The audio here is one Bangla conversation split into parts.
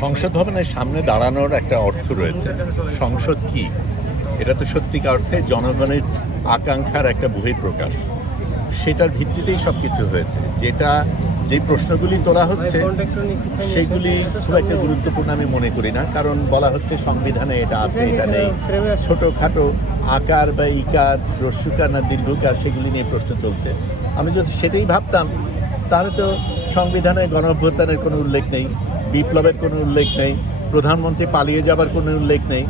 সংসদ ভবনের সামনে দাঁড়ানোর একটা অর্থ রয়েছে। সংসদ কি? এটা তো সত্যিকার অর্থে জনগণের আকাঙ্ক্ষার একটা বহিঃপ্রকাশ। সেটার ভিত্তিতেই সব কিছু হয়েছে। যে প্রশ্নগুলি তোলা হচ্ছে সেগুলি খুব একটা গুরুত্বপূর্ণ আমি মনে করি না, কারণ বলা হচ্ছে সংবিধানে এটা আছে, এটা নেই। ছোটোখাটো আকার বা ইকার, হ্রস্বকার না দীর্ঘকার, সেগুলি নিয়ে প্রশ্ন চলছে। আমি যদি সেটাই ভাবতাম তাহলে তো সংবিধানে গণঅভ্যুত্থানের কোনো উল্লেখ নেই, বিপ্লবের কোনো উল্লেখ নেই, প্রধানমন্ত্রী পালিয়ে যাবার কোনো উল্লেখ নেই।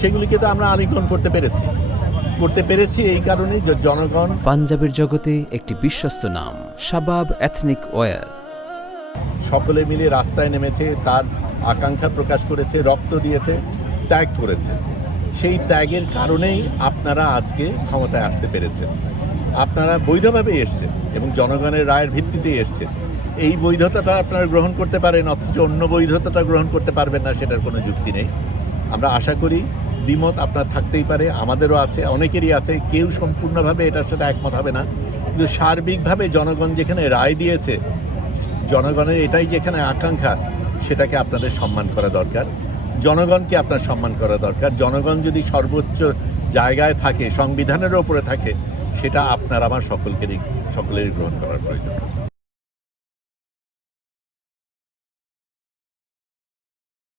সেগুলিকে তো আমরা আলিঙ্গন করতে পেরেছি এই কারণেই যে জনগণ। পাঞ্জাবের জগতে একটি বিশ্বস্ত নাম শাবাব এথনিক ওয়্যার। সকলে মিলে রাস্তায় নেমেছে, তার আকাঙ্ক্ষা প্রকাশ করেছে, রক্ত দিয়েছে, ত্যাগ করেছে। সেই ত্যাগের কারণেই আপনারা আজকে ক্ষমতায় আসতে পেরেছেন। আপনারা বৈধভাবে এসছেন এবং জনগণের রায়ের ভিত্তিতেই এসছেন। এই বৈধতাটা আপনারা গ্রহণ করতে পারেন, অথচ অন্য বৈধতাটা গ্রহণ করতে পারবেন না, সেটার কোনো যুক্তি নেই। আমরা আশা করি দ্বিমত আপনার থাকতেই পারে, আমাদেরও আছে, অনেকেরই আছে, কেউ সম্পূর্ণভাবে এটার সাথে একমত হবে না, কিন্তু সার্বিকভাবে জনগণ যেখানে রায় দিয়েছে, জনগণের এটাই যেখানে আকাঙ্ক্ষা, সেটাকে আপনাদের সম্মান করা দরকার। জনগণকে আপনার সম্মান করা দরকার। জনগণ যদি সর্বোচ্চ জায়গায় থাকে, সংবিধানের ওপরে থাকে, সেটা আপনার আমার সকলেরই গ্রহণ করার প্রয়োজন।